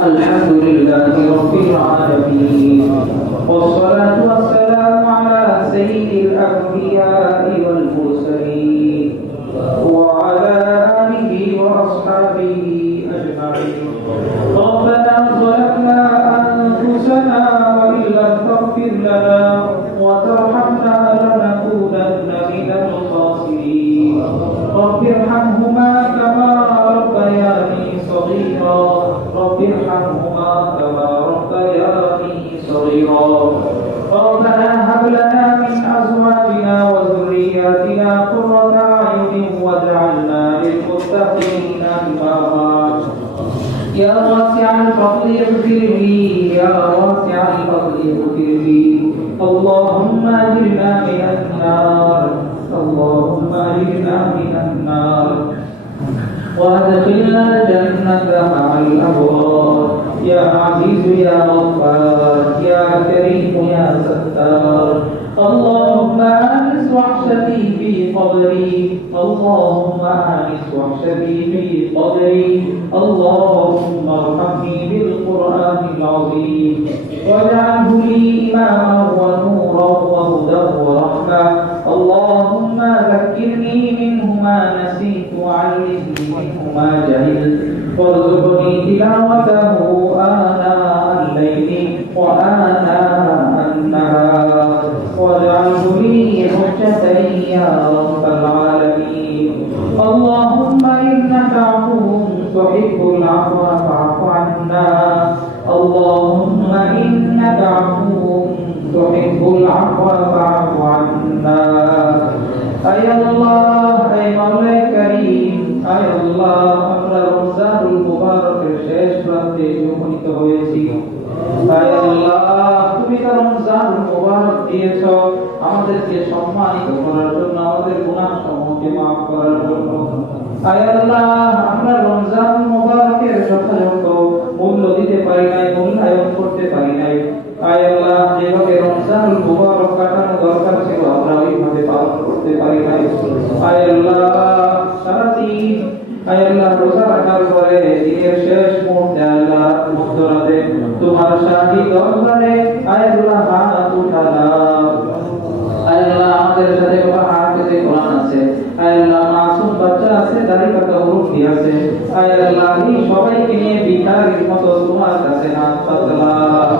الحمد لله رب العالمين، والصلاة والسلام على سيد الأنبياء والمرسلين وعلى آله وأصحابه أجمعين. ربنا ظلمنا أنفسنا وإن لم تغفر لنا وترحمنا لنكونن من الخاسرين. رب ارحمهما كما ربياني صغيرا، رب ارحمهما كما ربياني صغيرا. ربنا هب لنا من أزواجنا وذرياتنا قرة أعين واجعلنا للمتقين إماما. يا واسع الفضل اغفر لي، يا واسع الفضل اغفر لي. اللهم أجرنا من النار، اللهم أجرنا من النار وادخلنا الجنة مع الأبرار. يا عزيز يا غفار، يا كريم يا ستار. اللهم آنس وحشتي في قبري، اللهم آنس وحشتي في قبري. اللهم ارحمني بالقرآن العظيم واجعله لي إماما ونورا وهدى ورحمة. اللهم ذكرني منه ما نسيت وعلمني منه ما جهلت وارزقني تلاوته آناء الليل وآناء النهار واجعله لي حجة يا رب العالمين. اللهم إنك عفو تحب العفو فاعف عنا. اللهم إنك عفو تحب العفو فاعف عنا. أي الله، أي مولا كريم، أي الله, আমরা রমজানুল মুবারকের শেষ প্রান্তে উপনীত হয়েছি। আয় আল্লাহ, তুমি তো রমজানুল মুবারক দিয়েছ আমাদেরকে সম্মানিত করার জন্য, আমাদের গুনাহ সমূহকে মাফ করার জন্য। আয় আল্লাহ, আমরা রমজানুল মুবারকের যথাযথ মূল্য দিতে পারি নাই, মূল্যায়ন করতে পারি নাই। আয় আল্লাহ, যেভাবে রমজানুল মুবারক কাটানো দরকার ছিল আমরা ওইভাবে পালন করতে পারি নাই। আয় আল্লাহ, সারাদিন আয় আল্লাহ রোজা রাখার পরে দিনের শেষ মুহূর্তে আল্লাহ মধ্যরাতে তোমার শাহী দরবারে আয় আল্লাহ হাত উঠালাম। আয় আল্লাহ, আমাদের সাথে বাবা হাফেজে কোরআন আছে, আয় আল্লাহ মাসুম বাচ্চা আছে, দাড়ি কাটা মুরব্বি আছে। আয় আল্লাহ, এই সবাইকে নিয়ে ভিখারির মতো তোমার কাছে হাত পাতলাম।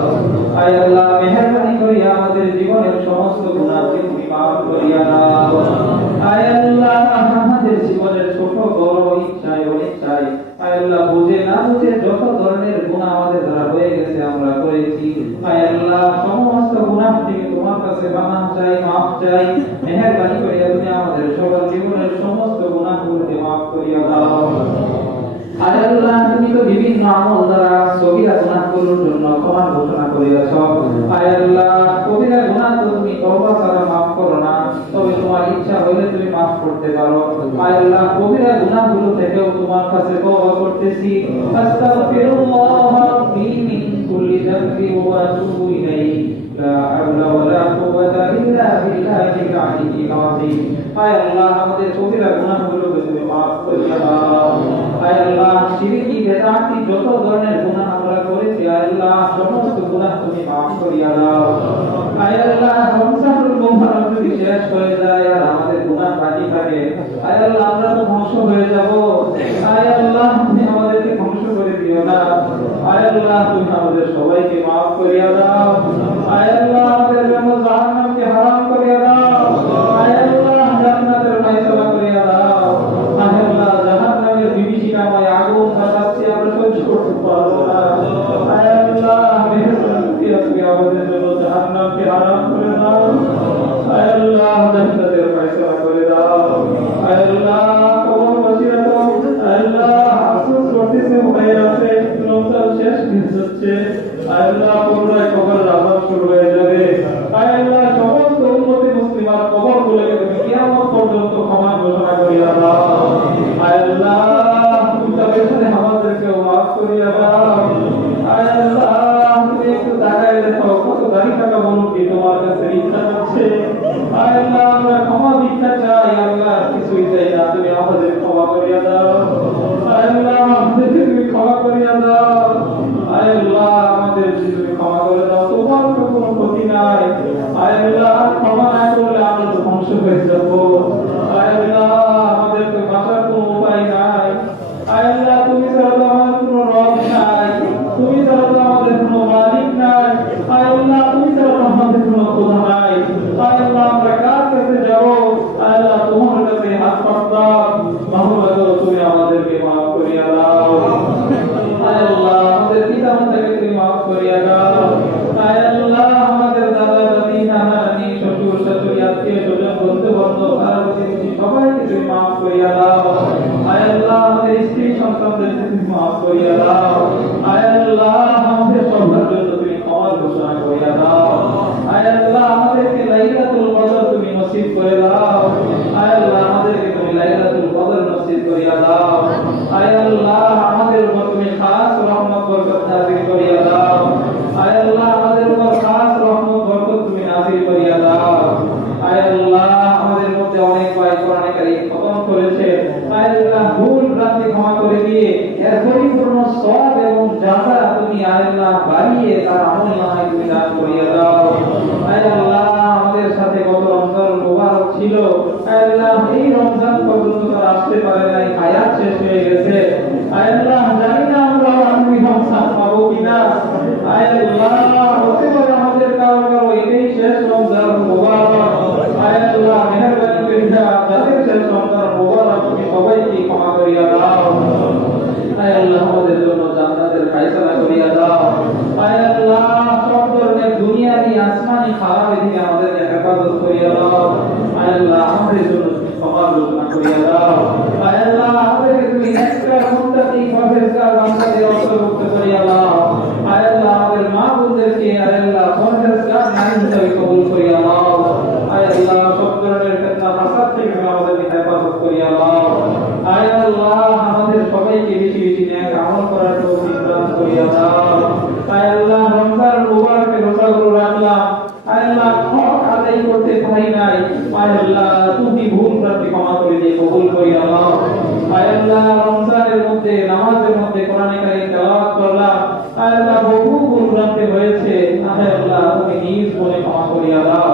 আয় আল্লাহ, মেহেরবানি করিয়া আমাদের জীবনের সমস্ত গুনাহকে তুমি মাফ করিয়া দাও। আয় আল্লাহ, আমাদের জীবনের ছোট বড় ইচ্ছায় অনিচ্ছায় আয় আল্লাহ বুঝে না বুঝে যত ধরনের গুনাহ আমাদের দ্বারা হয়ে গেছে আমরা করেছি, আয় আল্লাহ সমস্ত গুনাহ থেকে তোমার কাছে ক্ষমা চাই, মাফ চাই। মেহেরবানি করিয়া তুমি আমাদের সবার জীবনের সমস্ত গুনাহগুলোকে মাফ করিয়া দাও। আয় আল্লাহ, তুমি তো বিভিন্ন আমল দ্বারা সগীরা গুনাহগুলোর জন্য ক্ষমা ঘোষণা করিয়াছ। আয় আল্লাহ, কবিরা গুনাহ তো তুমি তওবা ছাড়া মাফ করো না, তবে তোমার ইচ্ছা হলে তুমি মাফ করতে পারো। আয় আল্লাহ, কবিরা গুনাহগুলো থেকেও তোমার কাছে তওবা করতেছি। আস্তাগফিরুল্লাহ রাব্বি মিন কুল্লি যামবি ওয়া আতুবু ইলাইহি, লা হাওলা ওয়ালা কুওয়াতা ইল্লা বিল্লাহিল আলিয়্যিল আযীম। আয় আল্লাহ, আমাদের কবিরা গুনাহগুলোকে তুমি মাফ করিয়া দাও। আয় আল্লাহ, শিরকি বেদাতি যত ধরনের গুনাহ আমরা করেছি আয় আল্লাহ সমস্ত গুনাহ তুমি মাফ করিয়া দাও। আয় আল্লাহ, রমজানুল মুবারক যদি শেষ হয়ে যায় আর আমাদের গুনাহ বাকি থাকে আয় আল্লাহ আমরা তো ধ্বংস হয়ে যাব। আয় আল্লাহ, তুমি আমাদেরকে ধ্বংস করে দিও না। আয় আল্লাহ, তুমি আমাদের সবাইকে মাফ করিয়া দাও। আয় আল্লাহ, আমাদের জন্য জাহান্নামকে হারাম করিয়া দাও। আয় আল্লাহ, জান্নাতের ফয়সালা করিয়া দাও। আয় আল্লাহ, জাহান্নামের বিভীষিকাময় আগুন বা শাস্তি আমরা সহ্য করতে পারবো না। আয় আল্লাহ, মেহেরবানি করিয়া তুমি আমাদের জন্য জাহান্নামকে হারাম করে দাও। আয় আল্লাহ, জান্নাতের ফয়সালা করে দাও। আয় আল্লাহ, কবর বসিরত আয় আল্লাহ আফসোস করতেছে হয়ে আছে, রমজান শেষ হচ্ছে। আয় আল্লাহ, কবরে কবরের আযাব শুরু হয়ে যাবে। আয় আল্লাহ, সমস্ত উম্মতে মুসলিমার কবরগুলোকে তুমি কিয়ামত পর্যন্ত ক্ষমা ঘোষণা করিয়া দাও। আয় আল্লাহ, তুমি তাদের সাথে আমাদেরকেও মাফ করিয়া দাও। আয় আল্লাহ, তুমি একটু তাকায় দেখো কত দাড়ি কাটা মুরব্বি তোমার কাছে ইচ্ছা করছে। আয় আল্লাহ, আমরা ক্ষমা ভিক্ষা চাই, আল্লাহ কিছুই চাই না, তুমি আমাদের ক্ষমা করিয়া দাও। আয় আল্লাহ, আমাদেরকে তুমি ক্ষমা করিয়া দাও। করিয়া দাও। আয় আল্লাহ রমজান মুবারকে রোজাগুলো রাখলাম, আয় আল্লাহ হক আদায় করতে পারি নাই, আয় আল্লাহ তুমি ভুল ভ্রান্তি ক্ষমা করে দিয়ে কবুল করিয়া দাও। আয় আল্লাহ রমজানের মধ্যে নামাজের মধ্যে কোরআন কারীম তেলাওয়াত করলাম, আয় আল্লাহ বহু ভুল ভ্রান্তি হয়েছে, আয় আল্লাহ তুমি নিজ বলে ক্ষমা করিয়া দাও।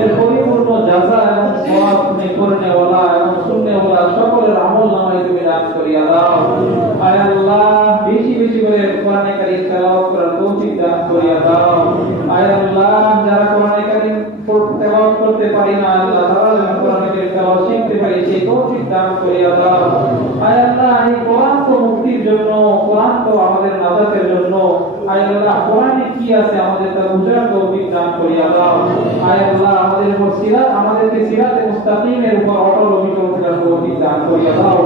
এর পরিপূর্ণ জাযা এবং সওয়াব তুমি করনেওয়ালা এবং শুননেওয়ালা সকলের আমলনামায় তুমি দান করিয়া দাও। আয় আল্লাহ বেশি বেশি করে কোরআন কারীম তেলাওয়াত করার তৌফিক দান করিয়া দাও। আয় আল্লাহ যারা কোরআন কারীম তেলাওয়াত করতে পারি না, আল্লাহ তারা যেন কোরআন কারীম তেলাওয়াত শিখতে পারে সেই তৌফিক দান করিয়া দাও। আয় আল্লাহ এই কোরআন তো মুক্তির জন্য, কোরআন তো আমাদের নাজাতের জন্য, আয় আল্লাহ কোরআনে কি আছে আমাদের তা বুঝার তৌফিক দান করিয়া দাও। আয় আল্লাহ আমাদেরকে সিরাতে মুস্তাকিমের উপর অটল অবিচল থাকার তৌফিক দান করিয়া দাও।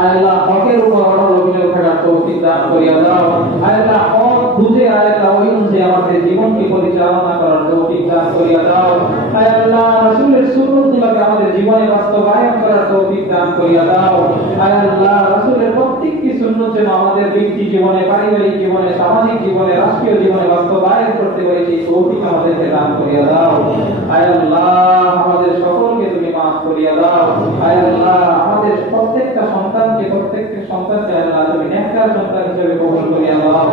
আয় আল্লাহ হকের উপর অটল অবিচল থাকার তৌফিক দান করিয়া দাও। আয় আল্লাহ হক বুঝে, আয় আল্লাহ ওই অনুযায়ী আমাদের জীবনকে পরিচালনা করার তৌফিক দান করিয়া দাও। আয় আল্লাহ রাসূলের সুন্নাতগুলোকে আমাদের জীবনে বাস্তবায়ন করার তৌফিক দান করিয়া দাও। আয় আল্লাহ রাসূলের প্রত্যেকটি সুন্নাত যেন আমাদের ব্যক্তি জীবনে, পারিবারিক জীবনে, সামাজিক জীবনে, রাষ্ট্রীয় জীবনে বাস্তবায়ন করতে পারি সেই তৌফিক আমাদেরকে দান করিয়া দাও। আয় আল্লাহ আমাদের সকলকে তুমি মাফ করিয়া দাও। আয় আল্লাহ আমাদের প্রত্যেকটা সন্তানকে আল্লাহ তুমি নেককার সন্তান হিসেবে কবুল করিয়া দাও।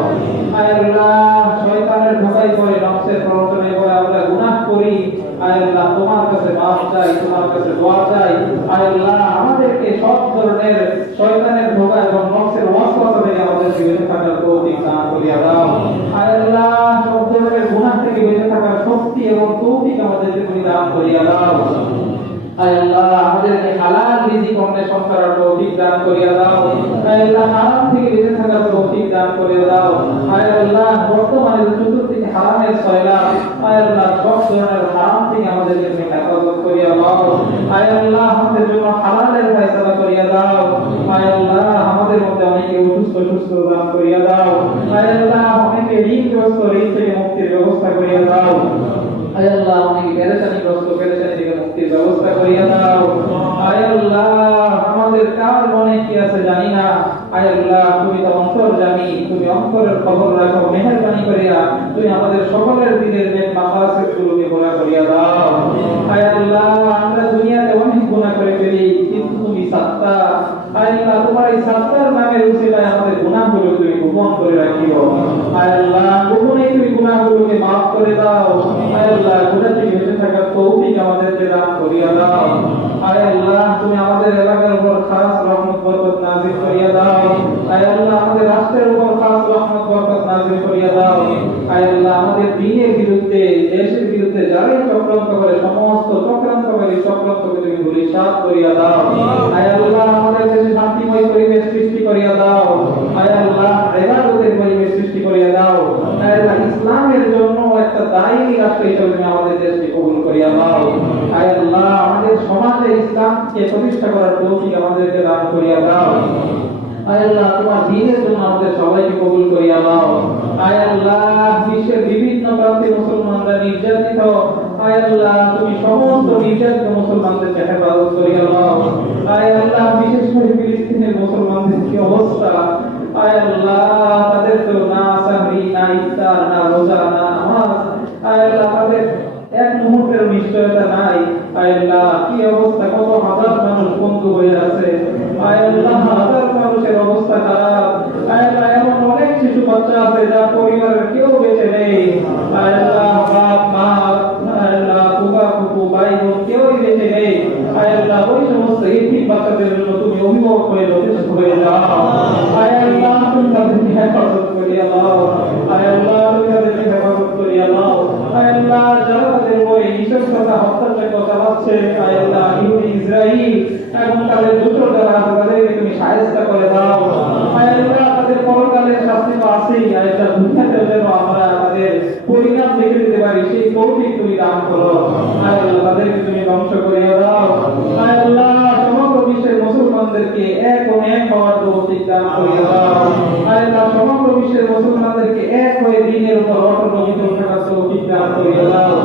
আয় আল্লাহ শয়তানের ধোঁকায় পড়ে, নফসের প্ররোচনায় পড়ে আমরা গুনাহ করি, আয় আল্লাহ তোমার কাছে মাফ চাই, তোমার কাছে দোয়া চাই। আয় আল্লাহ আমাদেরকে সব ধরনের শয়তানের ধোঁকা এবং নফসের ওয়াসওয়াসা থেকে আমাদেরকে বেঁচে থাকার তৌফিক দান করিয়া দাও। আয় আল্লাহ সব ধরনের গুনাহ থেকে বেঁচে থাকার শক্তি এবং তৌফিক আমাদেরকে তুমি দান করিয়া দাও। আয় আল্লাহ আমাদেরকে হালাল রিজিক অন্বেষণ করার তৌফিক দান করিয়া দাও। আয় আল্লাহ হারাম থেকে বেঁচে থাকার তৌফিক দান করিয়া দাও। আয় আল্লাহ বর্তমানে চতুর্দিকে হারামের সয়লাব, আয় আল্লাহ সব ধরনের হারাম থেকে আমাদেরকে তুমি হেফাজত করিয়া দাও। আয় আল্লাহ আমাদের জন্য হালালের ফয়সালা করিয়া দাও। আয় আল্লাহ আমাদের মধ্যে অনেকে সুস্থ দান করিয়া দাও। আয় আল্লাহ অনেকে ঋণগ্রস্ত, ঋণ থেকে মুক্তির ব্যবস্থা করিয়া দাও। আয় আল্লাহ অনেকে পেরেশানিগ্রস্ত, পেরেশানি থেকে মুক্তির ব্যবস্থা করিয়া দাও। আয় আল্লাহ আমাদের কার মনে কি আছে জানি না, আয় আল্লাহ তুমি তো অন্তর্যামী, তুমি অন্তরের খবর রাখো, মেহেরবানি করিয়া তুমি আমাদের সকলের দিলের নেক মাকাসিদগুলোকে পুরা করিয়া দাও। আয় আল্লাহ আমরা দুনিয়াতে অনেক গুনাহ করে ফেলি, কিন্তু তুমি সাত্তার। আয় আল্লাহ তোমার এই সাত্তার নামের উসিলায় আমাদের গুনাহগুলো তুমি গোপন করে রাখিও। আয় আল্লাহ গোপনে তুমি গুনাহগুলোকে মাফ করে দাও। আয় আল্লাহ গুনাহ থেকে বেঁচে থাকার তৌফিক আমাদেরকে দান করিয়া দাও। আয় আল্লাহ তুমি আমাদের এলাকার উপর খাস রহমত বরকত নাযিল করিয়া দাও। আয় আল্লাহ আমাদের রাষ্ট্রের উপর খাস রহমত বরকত নাযিল করিয়া দাও। আয় আল্লাহ আমাদের দ্বীনের বিরুদ্ধে, দেশের বিরুদ্ধে যারাই চক্রান্ত করে, সমস্ত চক্রান্তকারী চক্রান্তকে তুমি ধূলিসাৎ করিয়া দাও। আয় আল্লাহ আমাদের দেশে শান্তিময় পরিবেশ সৃষ্টি করিয়া দাও। আয় আল্লাহ ইবাদতের পরিবেশ সৃষ্টি করিয়া দাও। আয় আল্লাহ ইসলামের জন্য একটা দায়ী রাষ্ট্র হিসেবে তুমি আমাদের দেশকে কবুল করিয়া দাও। আয় আল্লাহ আমাদের সমাজে ইসলামকে প্রতিষ্ঠা করার তৌফিক আমাদেরকে দান করিয়া দাও। আয় আল্লাহ তোমার দ্বীনের জন্য আমাদের সবাইকে কবুল করিয়া দাও। আয় আল্লাহ বিশ্বের বিভিন্ন প্রান্তে মুসলমানরা নির্যাতিত, আয় আল্লাহ তুমি সমস্ত নির্যাতিত মুসলমানদেরকে হেফাজত করিয়া দাও। আয় আল্লাহ বিশেষ করে ফিলিস্তিনের মুসলমানদের কি অবস্থা, আয় আল্লাহ তাদের তো না সাহরি, না ইফতার, না রোজা, না নামাজ, আয় আল্লাহ তাদের এক মুহূর্তের নিশ্চয়তা নাই। আয় আল্লাহ কি অবস্থা, কত হাজার মানুষ বন্ধু হয়ে আছে। আয় আল্লাহ হাজার মানুষের অবস্থা খারাপ। আয় আল্লাহ এমন অনেক শিশু বাচ্চা আছে যার পরিবারের কেউ বেঁচে নেই। আয় আল্লাহ বাপ মা, আয় আল্লাহ ফুফা ফুফু ভাই বোন কেউই বেঁচে নেই। আয় আল্লাহ ওই সমস্ত এতিম বাচ্চাদের জন্য তুমি অভিভাবক হয়ে যথেষ্ট হয়ে যাও। আয় আল্লাহ তুমি তাদেরকে হেফাজত করিয়া দাও। আয় আল্লাহ তুমি তাদেরকে হেফাজত করিয়া দাও। আয় আল্লাহ যারা তাদের উপরে নৃশংসতা, হত্যাযজ্ঞ চালাচ্ছে, আয় আল্লাহ ইহুদি ইসরাইল এবং তাদের দূষর যারা আছে তাদেরকে তুমি শায়েস্তা করে দাও। আয় আল্লাহ তাদের পরকালের শাস্তি তো আছেই, আয় আল্লাহ দুনিয়াতেও যেন আমরা তাদের পরিণাম দেখে দিতে পারি সেই তৌফিক তুমি দান করো। আয় আল্লাহ তাদেরকে তুমি ধ্বংস করিয়া দাও। আয় আল্লাহ সমগ্র বিশ্বের মুসলমানদেরকে এক ও এক হওয়ার তৌফিক দান করিয়া দাও। আয় আল্লাহ সমগ্র বিশ্বের মুসলমানদেরকে এক হয়ে দ্বীনের উপর অটল অবিচল থাকার তৌফিক দান করিয়া দাও।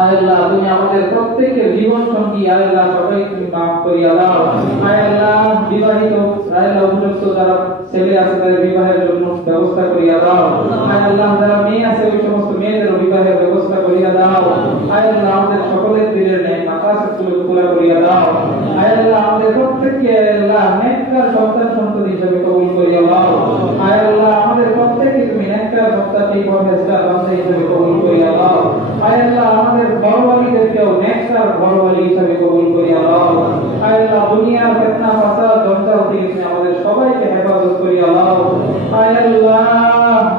আয় আল্লাহ তুমি আমাদের প্রত্যেকের জীবন সঙ্গী, আয় আল্লাহ সবাই তুমি মাফ করিয়া দাও। আয় আল্লাহ বিবাহিত, আয় আল্লাহ উপযুক্ত যারা ছেলে আছে তাদের বিবাহের জন্য ব্যবস্থা বিবাহের ব্যবস্থা করিয়া দাও। আয় আল্লাহ আমাদের সকলের দিলের নেক মাকাসিদগুলো পুরা করিয়া দাও। আয় আল্লাহ আমাদের প্রত্যেককে আল্লাহ নেককার সন্তান সন্ততি হিসেবে কবুল করিয়া দাও। আয় আল্লাহ আমাদের প্রত্যেককে তুমি নেককার সন্তান পরহেজগার বান্দা হিসেবে কবুল করিয়া দাও। আয় আল্লাহ আমাদের ঘরওয়ালীদেরকেও নেককার ঘরওয়ালী হিসেবে কবুল করিয়া দাও। আয় আল্লাহ দুনিয়ার ফিতনা ফাসাদ জঞ্জাল থেকে তুমি আমাদের সবাইকে হেফাজত করিয়া দাও। আয় আল্লাহ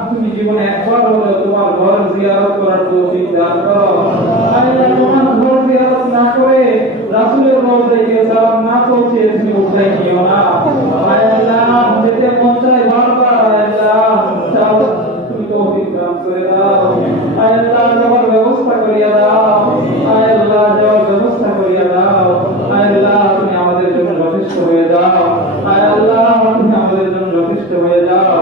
তুমি জীবনে একবার হলেও তোমার ঘর জিয়ারত করার তৌফিক দান করো। আয় আল্লাহ তোমার ঘর জিয়ারত না করে রাসূলের রওজায় গিয়ে সালাম না পৌঁছে তুমি উঠাই নিও না। আয় আল্লাহ যেতে মন চায় বারবার আয় আল্লাহ তুমি তৌফিক দান করে দাও। আয় আল্লাহ যাওয়ার ব্যবস্থা করিয়া দাও। আয় আল্লাহ যাওয়ার ব্যবস্থা করিয়া দাও। আয় আল্লাহ তুমি আমাদের জন্য যথেষ্ট হয়ে যাও। আয় আল্লাহ তুমি আমাদের জন্য যথেষ্ট হয়ে যাও।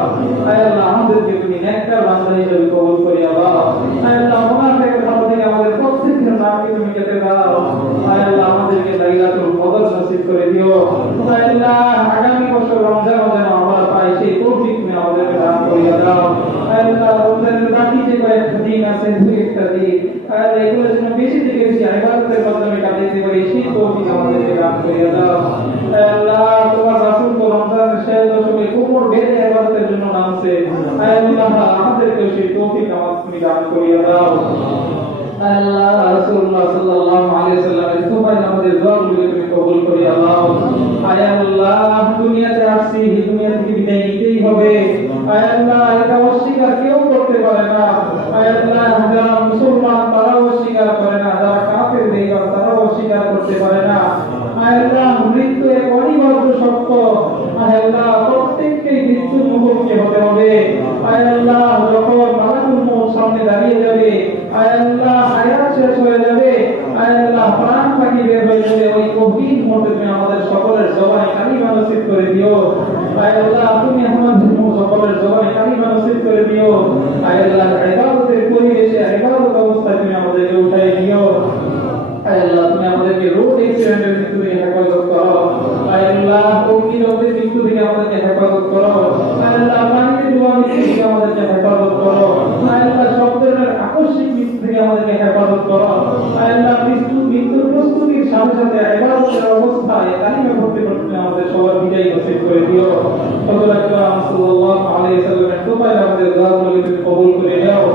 আয় আল্লাহ আমাদেরকে তুমি নেককার বান্দা হিসেবে কবুল করিয়া দাও। আয় আল্লাহ মুনাফিকের হাত থেকে আমাদের প্রত্যেকের নামকে তুমি কেটে দাও। আয় আল্লাহ আমাদেরকে লাইলাতুল কদর নসিব করে দিও। আয় আল্লাহ আগামী বছর রমজান যেন আমরা পাই সেই তৌফিক তুমি আমাদেরকে দান করিয়া দাও। আয় আল্লাহ রমজানের বাকি যে কয়েকটা দিন আছে দুই একটা দিন আয় আল্লাহ এগুলো যেন বেশি থেকে বেশি ইবাদতের মাধ্যমে কাটাতে পারি সেই তৌফিক আমাদেরকে দান করিয়া দাও। আয় আল্লাহ তোমার রাসূল তো রমজানের শেষ দশকে কোমর বেঁধে ইবাদতের জন্য নামছে। আয় আল্লাহ আমাদেরকে সেই তৌফিক আমাদের তুমি দান করিয়া দাও। আল্লাহ রাসূলুল্লাহ সাল্লাল্লাহু আলাইহি ওয়াসাল্লামের সুবহান আমাদের দোয়াগুলো তুমি কবুল করিয়া দাও। আয় আল্লাহ দুনিয়াতে আসছি এই দুনিয়া থেকে বিদায় নিতেই হবে। আয় আল্লাহ এটা অস্বীকার কেউ করতে পারে না। আয় আল্লাহ যারা মুসলমান তারাও অস্বীকার করে না, যারা কাফের বেঈমান তারাও অস্বীকার করতে পারে না। আয় আল্লাহ মৃত্যু এক অনিবার্য সত্য। আয় আল্লাহ প্রত্যেককেই মৃত্যুর মুখোমুখি হতে হবে। আয় আল্লাহ যখন মালাকুল মউত সামনে দাঁড়িয়ে যাবে, আয় আল্লাহ হায়াত শেষ হয়ে যাবে, আয় আল্লাহ প্রাণ পাখি বের হয়ে যাবে, ওই কঠিন মুহূর্তে তুমি আমাদের সকলের জবানে কালিমা নসিব করে দিও। আয় আল্লাহ তুমি আমাদের সকলের জবানে কালিমা নসিব করে দিও। আয় আল্লাহ ইবাদতের পরিবেশে ইবাদত অবস্থায় তুমি আমাদেরকে উঠাই দিও। আয় আল্লাহ তুমি আমাদেরকে রোড অ্যাক্সিডেন্টের মৃত্যু থেকে হেফাজত করো। আয় আল্লাহ অগ্নিরোধের মৃত্যু থেকে আমাদেরকে হেফাজত করো। আয় আল্লাহ পানিতে ডুবা মৃত্যু থেকে আমাদেরকে হেফাজত করো। আয় আল্লাহ সব ধরনের আকস্মিক মৃত্যু থেকে আমাদেরকে হেফাজত করো। আয় আল্লাহ মৃত্যুর প্রস্তুতির সাথে সাথে ইবাদতের অবস্থায় কালিমা পড়তে পড়তে আমাদের সবার বিদায় নসিব করে দিও। হযরত আকরাম সাল্লাল্লাহু আলাইহি ওয়াসাল্লামের তোফায় আমাদের দোয়াগুলো তুমি কবুল করে নাও।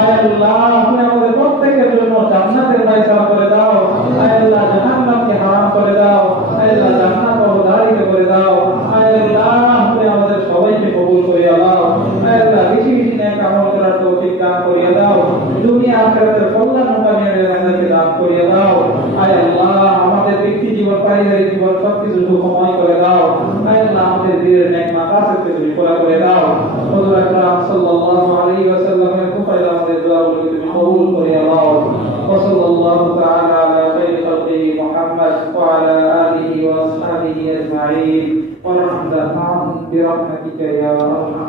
আয় আল্লাহ তুমি আমাদের প্রত্যেকের জন্য জান্নাতের ফয়সালা করে দাও। আয় আল্লাহ জাহান্নামকে হারাম করে দাও। আয় আল্লাহ জান্নাত অবধারিত করে দাও। আয় আল্লাহ তুমি আমাদের সবাইকে কবুল করিয়া দাও। আয় আল্লাহ বেশি বেশি নেক আমল করার তৌফিক দান করিয়া দাও। দুনিয়া আখিরাতের কল্যাণ কামিয়াবি আমাদেরকে দান করিয়া দাও। আয় আল্লাহ আমাদের ব্যক্তি জীবন পারিবারিক জীবন সবকিছু সুখময় করে দাও। আয় আল্লাহ আমাদের দিলের নেক মাকাসিদকে তুমি পুরা করে দাও। হযরত আকরাম সাল্লাল্লাহু আলাইহি ওয়াসাল্লামের তোফায় আমাদের দোয়াগুলো তুমি কবুল করিয়া দাও। وصلى الله تعالى على خير خلقه محمد وعلى آله وأصحابه أجمعين ورحمة الله برحمتك يا أرحم